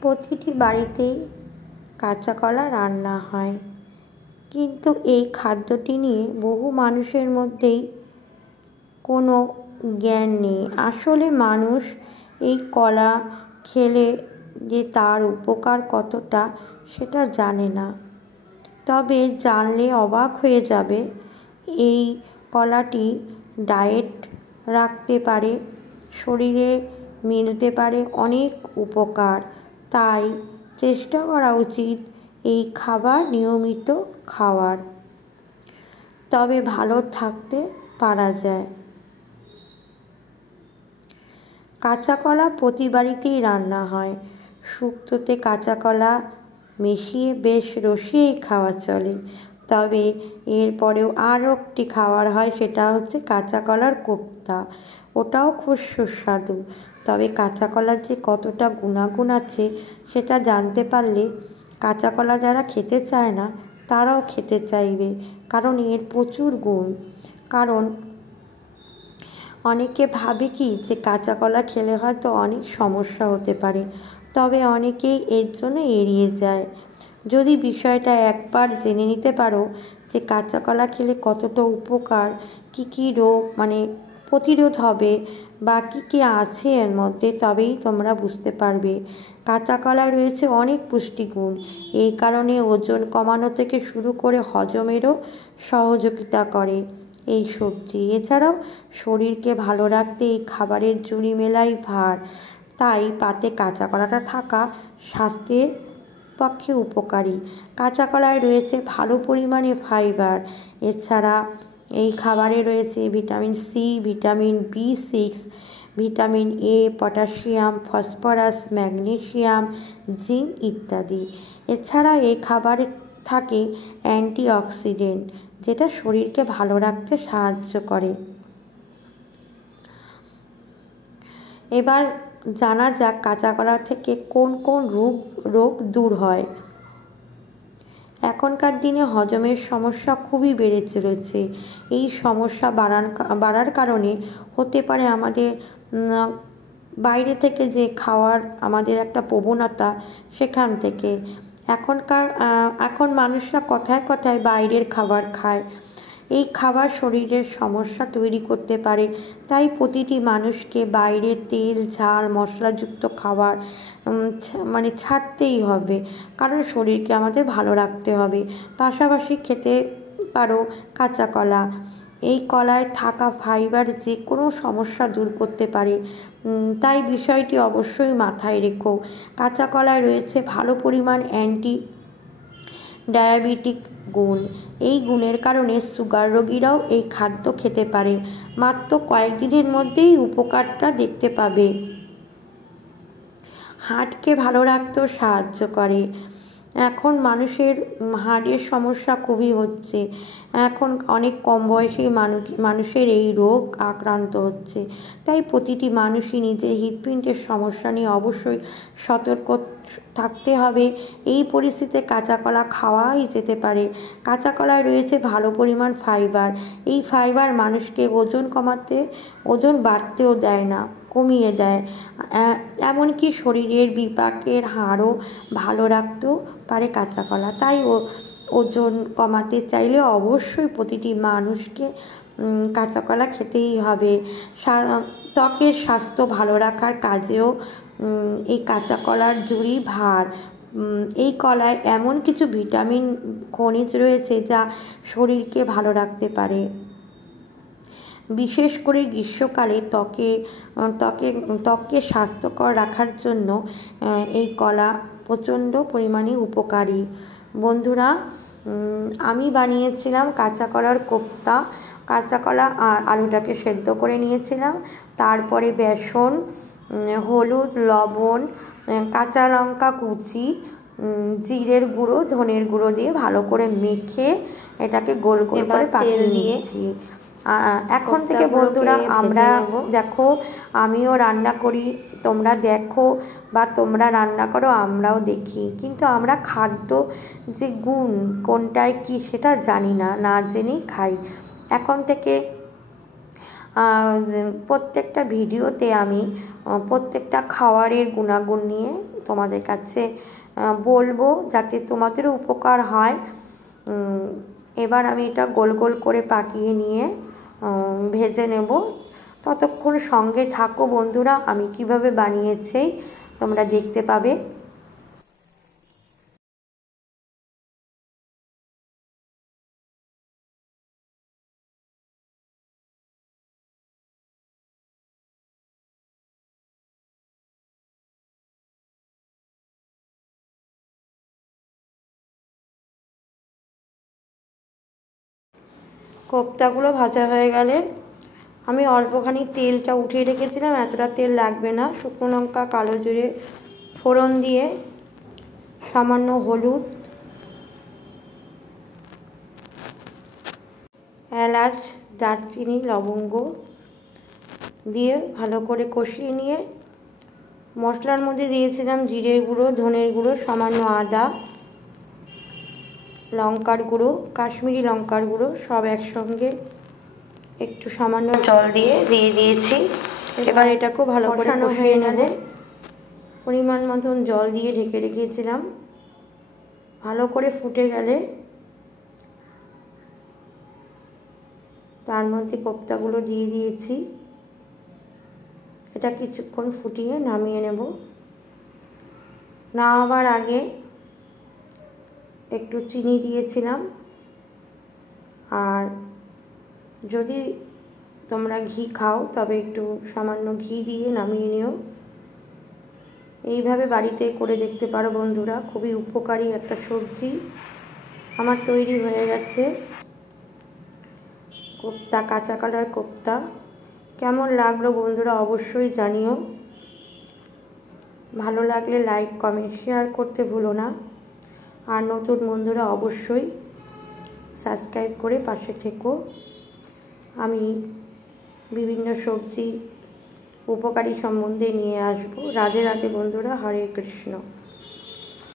প্রতিটি বাড়িতেই কাঁচা কলা রান্না হয়, কিন্তু এই খাদ্যটি নিয়ে বহু মানুষের মধ্যেই কোনো জ্ঞান নেই। আসলে মানুষ এই কলা খেলে যে তার উপকার কতটা সেটা জানে না। তবে জানলে অবাক হয়ে যাবে, এই কলাটি ডায়েট রাখতে পারে, শরীরে মিলতে পারে অনেক উপকার। তাই চেষ্টা করা উচিত এই খাবার নিয়মিত খাওয়ার, তবে ভালো থাকতে পারা যায়। কাঁচা কলা প্রতি বাড়িতেই রান্না হয়। শুক্তোতে কাঁচা কলা মিশিয়ে বেশ রসিয়েই খাওয়া চলে। তবে এরপরেও আরও একটি খাবার হয়, সেটা হচ্ছে কাঁচা কলার কোপ্তা। ওটাও খুব সুস্বাদু। তবে কাঁচা কলার যে কতটা গুণাগুণ আছে সেটা জানতে পারলে কাঁচা কলা যারা খেতে চায় না তারাও খেতে চাইবে, কারণ এর প্রচুর গুণ। কারণ অনেকে ভাবে কি যে কাঁচা কলা খেলে হয়তো অনেক সমস্যা হতে পারে, তবে অনেকেই এর জন্য এড়িয়ে যায়। যদি বিষয়টা একবার জেনে নিতে পারো যে কাঁচা কলা খেলে কতটা উপকার, কী রোগ প্রতিরোধ হবে বা কী আছে এর মধ্যে, তবেই তোমরা বুঝতে পারবে। কাঁচা কলায় রয়েছে অনেক পুষ্টিগুণ। এই কারণে ওজন কমানো থেকে শুরু করে হজমেরও সহযোগিতা করে এই সবজি। এছাড়াও শরীরকে ভালো রাখতে এই খাবারের জুড়ি মেলাই ভার। তাই পাতে কাঁচা কলাটা থাকা স্বাস্থ্যের পক্ষে উপকারী। কাঁচা কলায় রয়েছে ভালো পরিমাণে ফাইবার। এছাড়া এই খাবারে রয়েছে ভিটামিন সি, ভিটামিন বি6, vitamin A, potassium, phosphorus, magnesium, zinc ইত্যাদি। এছাড়া এই খাবারে থাকে অ্যান্টিঅক্সিডেন্ট, যেটা শরীরকে ভালো রাখতে সাহায্য করে। এবার জানা যাক কাঁচা কলা থেকে কোন কোন রোগ দূর হয়। এখনকার দিনে হজমের সমস্যা খুবই বেড়ে চলেছে। এই সমস্যা বাড়ার কারণে হতে পারে আমাদের বাইরে থেকে যে খাওয়ার আমাদের একটা প্রবণতা, সেখান থেকে এখন মানুষরা কথায় কথায় বাইরের খাবার খায়। এই খাবার শরীরের সমস্যা তৈরি করতে পারে। তাই প্রতিটি মানুষকে বাইরের তেল, ঝাল, মশলাযুক্ত খাবার ছাড়তেই হবে, কারণ শরীরকে আমাদের ভালো রাখতে হবে। পাশাপাশি খেতে পারো কাঁচা কলা। এই কলায় থাকা ফাইবার যে কোনো সমস্যা দূর করতে পারে, তাই বিষয়টি অবশ্যই মাথায় রেখো। কাঁচা কলায় রয়েছে ভালো পরিমাণ অ্যান্টি ডায়াবেটিক গুণ। এই গুণের কারণে সুগার রোগীরাও এই খাদ্য খেতে পারে। মাত্র কয়েকদিনের মধ্যেই উপকারটা দেখতে পাবে। হার্টকে ভালো রাখতেও সাহায্য করে। এখন মানুষের হার্টের সমস্যা খুবই হচ্ছে। এখন অনেক কম বয়সী মানুষের এই রোগ আক্রান্ত হচ্ছে। তাই প্রতিটি মানুষই নিজের হৃৎপিণ্ডের সমস্যা নিয়ে অবশ্যই সতর্ক থাকতে হবে। এই পরিস্থিতিতে কাঁচা কলা খাওয়াই যেতে পারে। কাঁচা কলায় রয়েছে ভালো পরিমাণ ফাইবার। এই ফাইবার মানুষকে ওজন বাড়তেও দেয় না, কমিয়ে দেয়। এমনকি শরীরের বিপাকের হারও ভালো রাখতেও পারে কাঁচা কলা। তাই ওজন কমাতে চাইলে অবশ্যই প্রতিটি মানুষকে কাঁচা কলা খেতেই হবে। ত্বকের স্বাস্থ্য ভালো রাখার কাজেও এই কাঁচা কলার জুড়ি ভার। এই কলায় এমন কিছু ভিটামিন, খনিজ রয়েছে যা শরীরকে ভালো রাখতে পারে। বিশেষ করে গ্রীষ্মকালে ত্বককে স্বাস্থ্যকর রাখার জন্য এই কলা প্রচণ্ড পরিমাণে উপকারী। বন্ধুরা, আমি বানিয়েছিলাম কাঁচা কলার কোপ্তা। কাঁচা কলা আর আলুটাকে সেদ্ধ করে নিয়েছিলাম। তারপরে বেসন, হলুদ, লবণ, কাঁচা লঙ্কা কুচি, জিরের গুঁড়ো, ধনের গুঁড়ো দিয়ে ভালো করে মেখে এটাকে গোল গোল করে পাকিয়ে নিয়েছি। এখন থেকে বন্ধুরা আমরা দেখো, আমিও রান্না করি, তোমরা দেখো বা তোমরা রান্না করো, আমরাও দেখি। কিন্তু আমরা খাদ্য যে গুণ কোনটায় কি সেটা জানি না, না জেনেই খাই। এখন থেকে প্রত্যেকটা ভিডিওতে আমি প্রত্যেকটা খাবারের গুণাগুণ নিয়ে তোমাদের কাছে বলবো, যাতে তোমাদেরও উপকার হয়। এবার আমি এটা গোল গোল করে পাকিয়ে নিয়ে ভেজে নেব। ততক্ষণ সঙ্গে থাকো বন্ধুরা, আমি কিভাবে বানিয়েছি তোমরা দেখতে পাবে। কোপ্তাগুলো ভাজা হয়ে গেলে আমি অল্পখানি তেলটা উঠিয়ে রেখেছিলাম, এতটা তেল লাগবে না। শুকনো লঙ্কা, কালো জিরে ফোড়ন দিয়ে সামান্য হলুদ, এলাচ, দারচিনি, লবঙ্গ দিয়ে ভালো করে কষিয়ে নিয়ে মশলার মধ্যে দিয়েছিলাম জিরের গুঁড়ো, ধনের গুঁড়ো, সামান্য আদা, লঙ্কার গুঁড়ো, কাশ্মীরি লঙ্কার গুঁড়ো সব একসঙ্গে একটু সামান্য জল দিয়ে দিয়েছি। এবার এটাকেও ভালো করে কষিয়ে নেব। পরিমাণ মতন জল দিয়ে ঢেকে রেখেছিলাম। ভালো করে ফুটে গেলে তার মধ্যে কোপ্তাগুলো দিয়ে দিয়েছি। এটা কিছুক্ষণ ফুটিয়ে নামিয়ে নেব। নামাবার আগে একটু চিনি দিয়েছিলাম, আর যদি তোমরা ঘি খাও তবে একটু সামান্য ঘি দিয়ে নামিয়ে নিও। এইভাবে বাড়িতে করে দেখতে পারো বন্ধুরা, খুবই উপকারী একটা সবজি। আমার তৈরি হয়ে গেছে কোপ্তা, কাঁচা কলার কোপ্তা। কেমন লাগলো বন্ধুরা অবশ্যই জানিও। ভালো লাগলে লাইক, কমেন্ট, শেয়ার করতে ভুলো না। আর নতুন বন্ধুরা অবশ্যই সাবস্ক্রাইব করে পাশে থেকো। আমি বিভিন্ন সবজি উপকারী সম্বন্ধে নিয়ে আসবো। রাধে রাধে বন্ধুরা, হরে কৃষ্ণ।